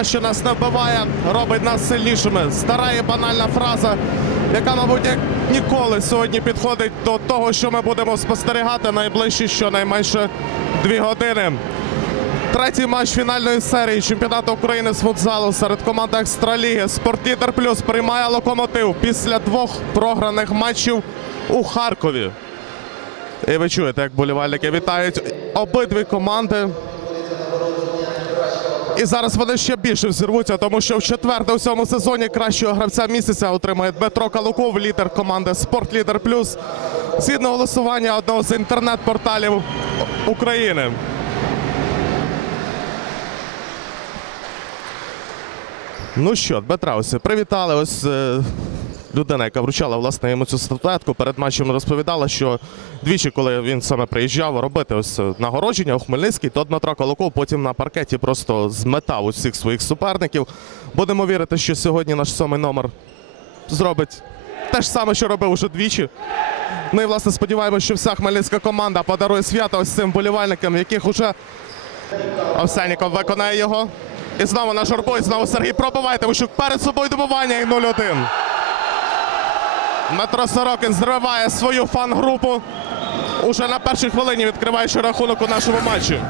Все, що нас не вбиває, робить нас сильнішими. Стара і банальна фраза, яка, мабуть, як ніколи сьогодні підходить до того, що ми будемо спостерігати найближчі щонайменше дві години. Третій матч фінальної серії чемпіонату України з футзалу серед команд Екстраліги. Спортлідер Плюс приймає локомотив після двох програних матчів у Харкові. І ви чуєте, як болівальники вітають обидві команди. І зараз вони ще більше взірвуться, тому що в четверте у цьому сезоні кращого гравця місяця отримає Дмитро Калуков, лідер команди Спортлідер Плюс. Згідно голосування одного з інтернет-порталів України. Ну що, Дмитра, ось привітали. Ось е, людина, яка вручала власне йому цю статуетку, перед матчем розповідала, що двічі, коли він саме приїжджав робити ось нагородження у Хмельницький, то Дмитро Колоков потім на паркеті просто зметав усіх своїх суперників. Будемо вірити, що сьогодні наш сьомий номер зробить те ж саме, що робив уже двічі. І власне сподіваємося, що вся хмельницька команда подарує свято ось цим болівальникам, яких уже Овсяніков виконає його. І знову на журбу, і знову Сергій пробиває, тому що перед собою добування і 0-1. Дмитро Сорокин зриває свою фан-групу. Уже на першій хвилині відкриваючи рахунок у нашому матчі.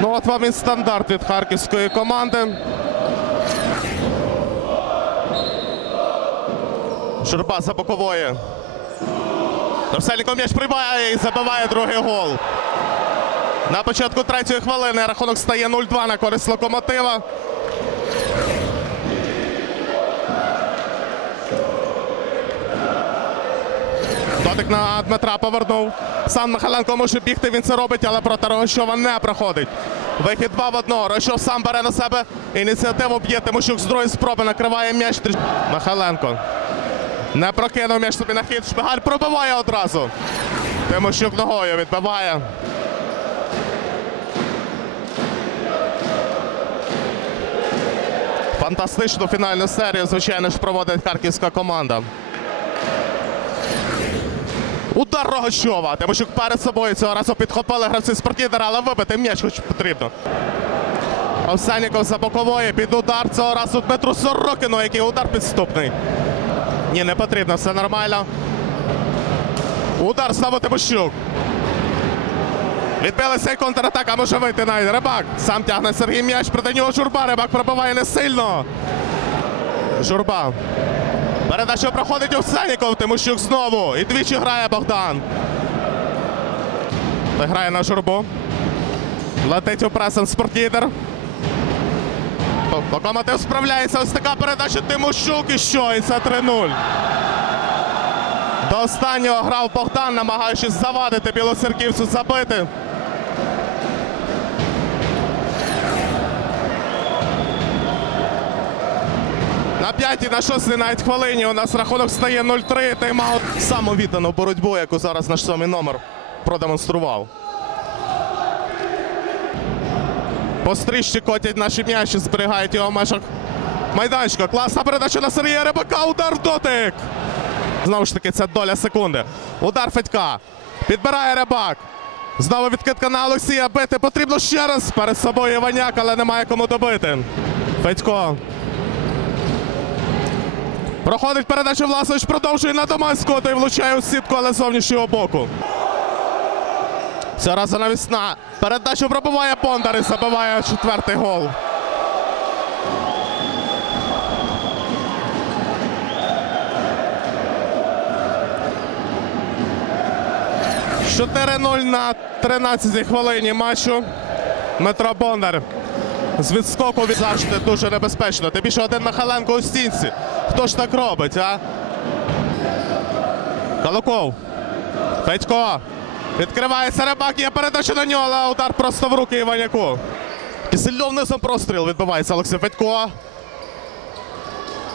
Ну от вам і стандарт від харківської команди. Журба за бокової. Овсяніков м'яч приймає і забиває другий гол. На початку третьої хвилини рахунок стає 0-2 на користь локомотива. Дотик на Дмитра повернув. Сам Михайленко може бігти, він це робить, але проти Рогощова не проходить. Вихід 2 в 1. Рогощов сам бере на себе ініціативу б'є. Тимощук з другої спроби накриває м'яч. Михайленко. Не прокинув м'яч собі на хід. Шпигаль пробиває одразу. Тимощук ногою відбиває. Фантастичну фінальну серію, звичайно ж, проводить харківська команда. Удар Рогачова. Тимощук перед собою цього разу підхопили гравці спортідера, але вибити м'яч хоч потрібно. Овсяніков за бокової під удар цього разу Дмитру Сорокіну, який удар підступний. Ні, не потрібно, все нормально. Удар знову Тимощук. Відбилася і контратака, може вийти навіть. Рибак сам тягне Сергій м'яч, проти нього журба. Рибак пробиває не сильно. Журба. Передача проходить Овсеніков, Тимощук знову. І двічі грає Богдан. Та Грає на журбу. Летить у пресен спортлідер. Локомотив справляється. Ось така передача Тимощук і що? І це 3-0. До останнього грав Богдан, намагаючись завадити білоцерківцю забити. На п'ятій, на шостій навіть хвилині у нас рахунок стає 0-3. Тайм-аут. Самовіддану боротьбу, яку зараз наш сьомий номер продемонстрував. По стрижці котять наші м'ячі, зберігають його в межах майданчика. Класна передача на Сергія Рибака. Удар в дотик. Знову ж таки, це доля секунди. Удар Федька. Підбирає Рибак. Знову відкидка на Олексія. Бити потрібно ще раз. Перед собою Іваняк, але немає кому добити. Федько. Проходить передачу Власович, продовжує на Доманського та й влучає у сітку, але з зовнішнього боку. Цього разу навісна. Передачу пробиває Бондар і забиває четвертий гол. – 4-0 на 13-й хвилині матчу. Дмитро Бондар з відскоку від завжди дуже небезпечно. Тим більше один Михайленко у стінці. Хто ж так робить, а? Калуков. Федько. Відкривається рибак, є передача на нього, але удар просто в руки Іваняку. Кисельов низом простріл відбивається Олексій Федько.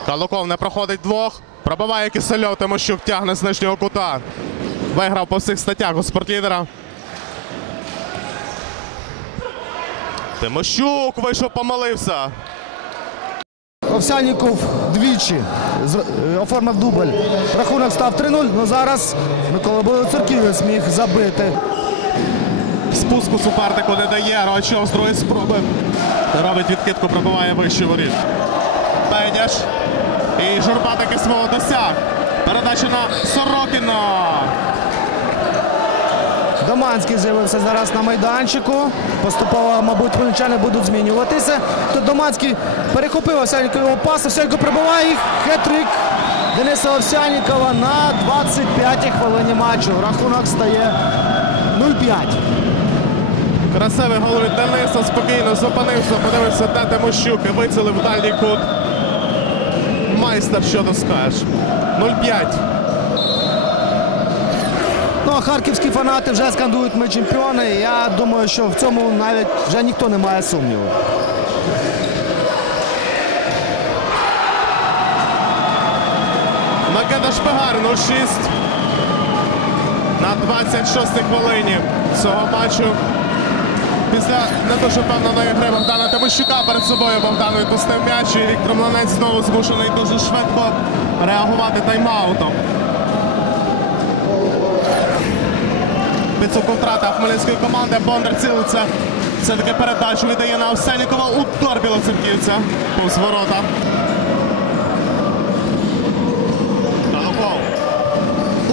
Калуков не проходить двох. Пробиває Кисельов, Тимощук тягне з нижнього кута. Виграв по всіх статтях у спортлідера. Тимощук вийшов, помилився. Овсяніков двічі е, оформив дубль. Рахунок став 3-0. Ну зараз Микола Білоцерківець міг забити. спуску супернику не дає. Рогачов з другої спроби робить відкидку, пробиває вище воріт. Бедяш. І журба таки свого досяг. Передача на Сорокіна. Доманський з'явився зараз на майданчику. Поступово, мабуть, хмельничани будуть змінюватися. Тут Доманський перехопив Овсяннікова його пас. Овсянніков прибиває їх. Хет-трик Дениса Овсяннікова на 25-й хвилині матчу. Рахунок стає 0-5. Красивий гол від Дениса спокійно зупинився, подивився, де Тимощук і вицілив дальній кут. Майстер, що ти скажеш? 0-5. Харківські фанати вже скандують ми чемпіони. Я думаю, що в цьому навіть вже ніхто не має сумніву. Македа Шпигар 0-6. На 26-й хвилині цього матчу. Після не дуже впевненої гри Богдана Тимощука перед собою Богдан відпустив м'яч і Віктор Мланець знову змушений дуже швидко реагувати тайм-аутом. Підсумку втрата хмельницької команди. Бондар цілиться. Все-таки передачу віддає на Овсянікова. Удар білоцерківця. Повз ворота.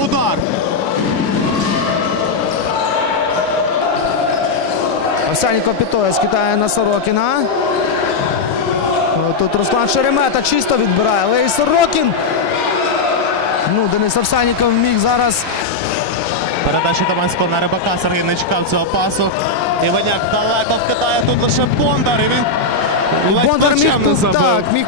Удар. Овсянніков пітоє скидає на Сорокіна. Тут Руслан Шеремета чисто відбирає. Але і Сорокін. Ну, Денис Овсянніков міг зараз. Передача Таманського на рибака. Сергій не чекав цього пасу. Іваняк далеко вкидає тут лише Бондар. І він Бондар міг тут забив. так, міг.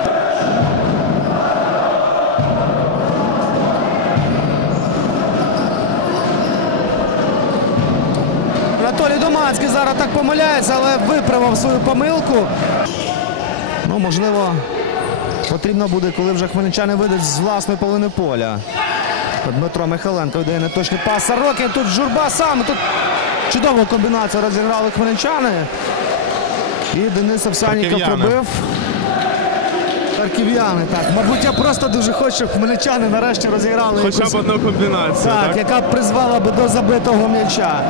Анатолій Доманський зараз так помиляється, але виправив свою помилку. Ну, можливо, потрібно буде, коли вже хмельничани вийдуть з власної половини поля. Дмитро Михайленко віддає неточний пас. Сорокін тут журба сам. Тут чудову комбінацію розіграли хмельничани. І Денис Овсянніков пробив. Харків'яни, так. Мабуть, я просто дуже хочу, щоб хмельничани нарешті розіграли Хоча якусь- б одну комбінацію. так, Так, яка б призвела би до забитого м'яча.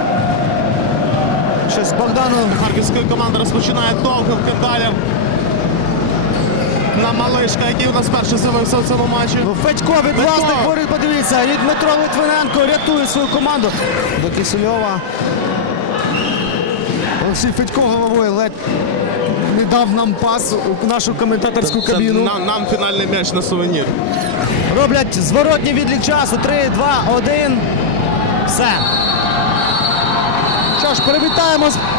Щось Богдану Харківської команди розпочинає довго в кандалів. На малишка, який у нас перший з'явився в цьому матчі. Ну, Федько від власних воріт, подивіться, і Дмитро Литвиненко рятує свою команду. До Кисельова. Олексій Федько головою ледь не дав нам пас у нашу коментаторську кабіну. нам, нам фінальний м'яч на сувенір. Роблять зворотній відлік часу. 3, 2, 1. Все. Що ж, привітаємо з Ти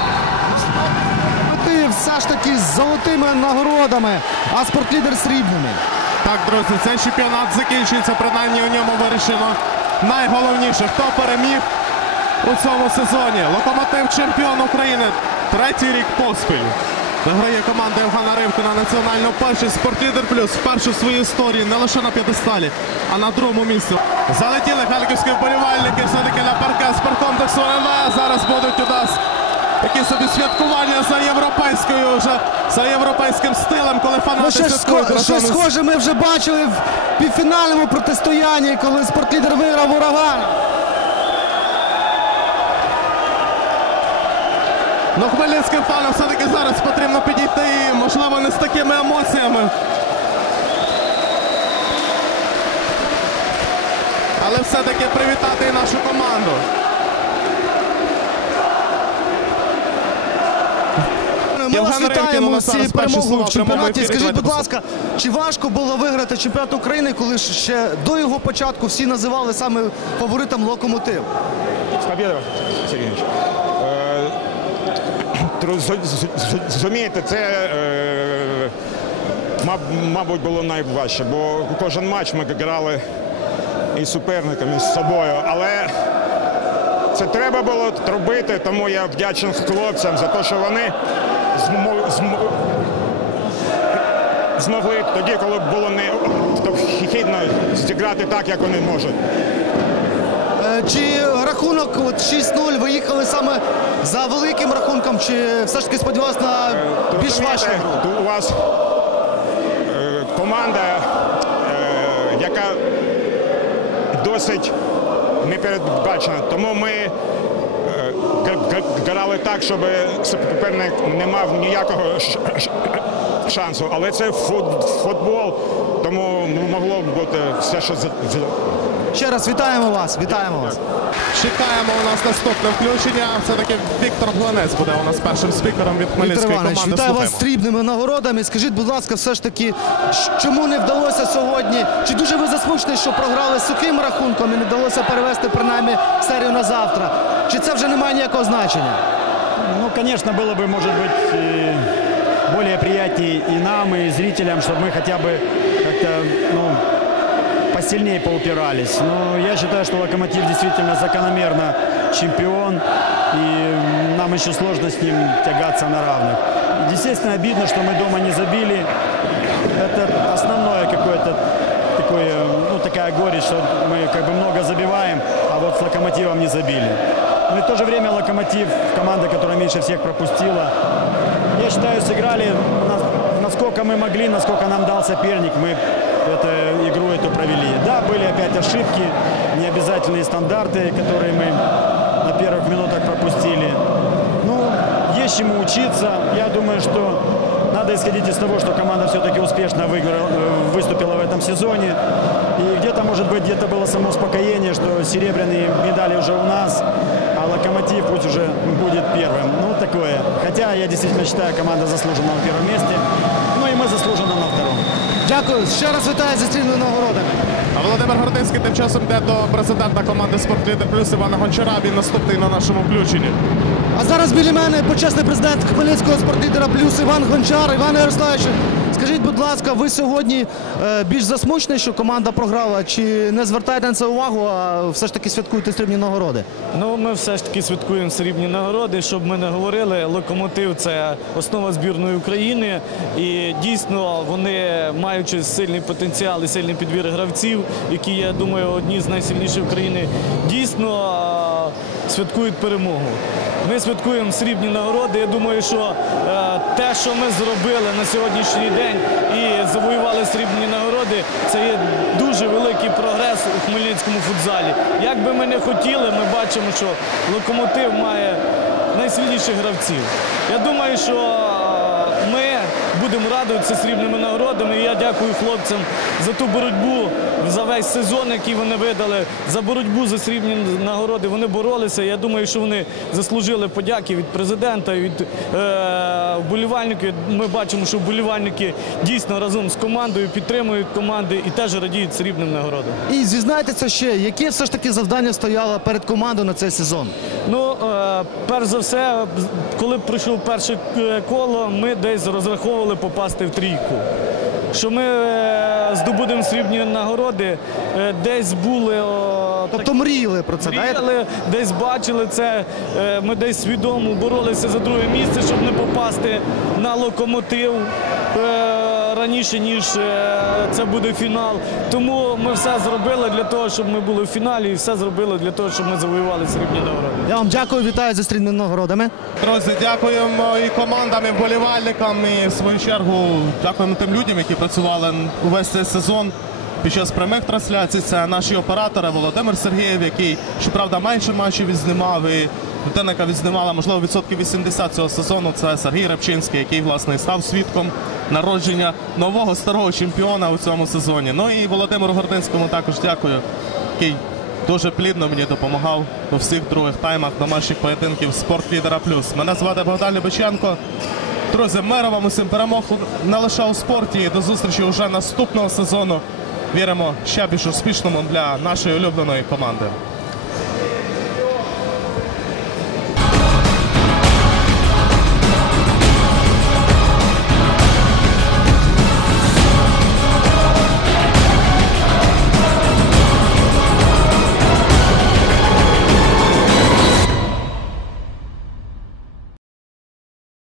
все ж таки з золотими нагородами, а спортлідер срібними. Так, друзі, цей чемпіонат закінчується. Принаймні у ньому вирішено найголовніше, хто переміг у цьому сезоні. Локомотив чемпіон України. Третій рік поспіль. Виграє команда Євгена Ривкина національну першість. Спортлідер плюс вперше в своїй історії не лише на п'ятисталі, а на другому місці. Залетіли харківські вболівальники все-таки на паркет спорткомплексу НВ. Зараз будуть у нас такі собі святкування за європейською вже за європейським стилем, коли фанати Ну, святкують щось схоже ми вже бачили в півфінальному протистоянні, коли спортлідер виграв ураган. Ну, хмельницьким фанам все-таки зараз потрібно підійти, і, можливо, не з такими емоціями. Але все-таки привітати і нашу команду. Ми Євген вас вітаємо з цією перемогою в чемпіонаті. Скажіть, будь ласка, чи важко було виграти чемпіонат України, коли ще до його початку всі називали саме фаворитом локомотив? З Сергій. Е, з- з- з- Зрозумієте, це, е, мабуть, було найважче, бо кожен матч ми грали із суперниками, з собою. Але це треба було робити, тому я вдячний хлопцям за те, що вони змогли тоді, коли було не хідно зіграти так, як вони можуть. Е, Чи рахунок 6-0 виїхали саме за великим рахунком, чи все ж таки сподівалися на більш важчу гру? тут У вас е, команда, е, яка досить непередбачена. Тому ми е, грали так, щоб суперник не мав ніякого шансу. Але це фут- футбол, тому могло б бути все, що Ще раз вітаємо вас, вітаємо вас. Чекаємо у нас наступне включення. Все-таки Віктор Гланець буде у нас першим спікером від Віктор Хмельницької Іванович, команди. вітаю вас з Слухаємо. срібними нагородами. Скажіть, будь ласка, все ж таки, щ- чому не вдалося сьогодні? Чи дуже ви засмучені, що програли з сухим рахунком і не вдалося перевести принаймні серію на завтра? Чи це вже не має ніякого значення? Ну, конечно, было бы, может быть, и более приятнее и нам, и зрителям, чтобы мы хотя бы как-то, ну, посильнее поупирались. Но я считаю, что «Локомотив» действительно закономерно чемпион, и нам еще сложно с ним тягаться на равных. Естественно, обидно, что мы дома не забили. Это основное какое-то такое, ну, такая горечь, что мы как бы много забиваем, а вот с «Локомотивом» не забили. Но в то же время «Локомотив» команда, которая меньше всех пропустила. Я считаю, сыграли на- насколько мы могли, насколько нам дал соперник. Мы эту игру эту провели. Да, были опять ошибки, необязательные стандарты, которые мы на первых минутах пропустили. Ну, есть чему учиться. Я думаю, что надо исходить из того, что команда все-таки успешно выиграла- э, выступила в этом сезоне. И где-то, может быть, где-то было само успокоение, что серебряные медали уже у нас, а локомотив пусть уже будет первым. Ну, такое. Хотя я действительно считаю, команда заслужена на первом месте. Ну и мы заслуженно на. Дякую. Ще раз вітаю зі срібними нагородами. А Володимир Гординський тим часом йде до президента команди «Спортлідер Плюс» Івана Гончара. Він наступний на нашому включенні. А зараз біля мене почесний президент Хмельницького спортлідера плюс Іван Гончар. Іван Ярославович, скажіть, будь ласка, ви сьогодні е, більш засмучені, що команда програла? Чи не звертаєте на це увагу, а все ж таки святкуєте срібні нагороди? Ну, ми все ж таки святкуємо срібні нагороди, щоб ми не говорили. Локомотив це основа збірної України. І дійсно вони, маючи сильний потенціал і сильний підбір гравців, які, я думаю, одні з найсильніших в країні, дійсно святкують перемогу. Ми святкуємо срібні нагороди. Я думаю, що е, те, що ми зробили на сьогоднішній день і завоювали срібні нагороди, це є дуже великий прогрес у хмельницькому футзалі. Як би ми не хотіли, ми бачимо, що локомотив має найсильніших гравців. Я думаю, що будемо радуватися срібними нагородами. І я дякую хлопцям за ту боротьбу за весь сезон, який вони видали, за боротьбу за срібні нагороди. Вони боролися. Я думаю, що вони заслужили подяки від президента, від е, вболівальників. Ми бачимо, що вболівальники дійсно разом з командою підтримують команди і теж радіють срібним нагородам. І зізнайтеся ще, яке все ж таки завдання стояло перед командою на цей сезон? Ну, е, перш за все, коли пройшов перше е, коло, ми десь розраховували попасти в трійку. Що ми е, здобудемо срібні нагороди, десь були. Тобто мріяли про це, так? Мріяли, десь бачили це. Ми десь свідомо боролися за друге місце, щоб не попасти на локомотив раніше, ніж е, це буде фінал. Тому ми все зробили для того, щоб ми були в фіналі, і все зробили для того, щоб ми завоювали срібні нагороди. Я вам дякую, вітаю зі срібними нагородами. Друзі, дякуємо і командам, і вболівальникам, і в свою чергу дякуємо тим людям, які працювали увесь цей сезон. Під час прямих трансляцій це наші оператори Володимир Сергієв, який, щоправда, менше матчів відзнімав, і людина, яка відзнімала, можливо, відсотків 80 цього сезону. Це Сергій Репчинський, який власне став свідком народження нового старого чемпіона у цьому сезоні. Ну і Володимиру Гординському також дякую, який дуже плідно мені допомагав у всіх других таймах домашніх поєдинків спорт лідера плюс. Мене звати Богдан Любиченко. Друзі, миру вам усім перемог не лише у спорті. До зустрічі вже наступного сезону. Віримо ще більш успішному для нашої улюбленої команди.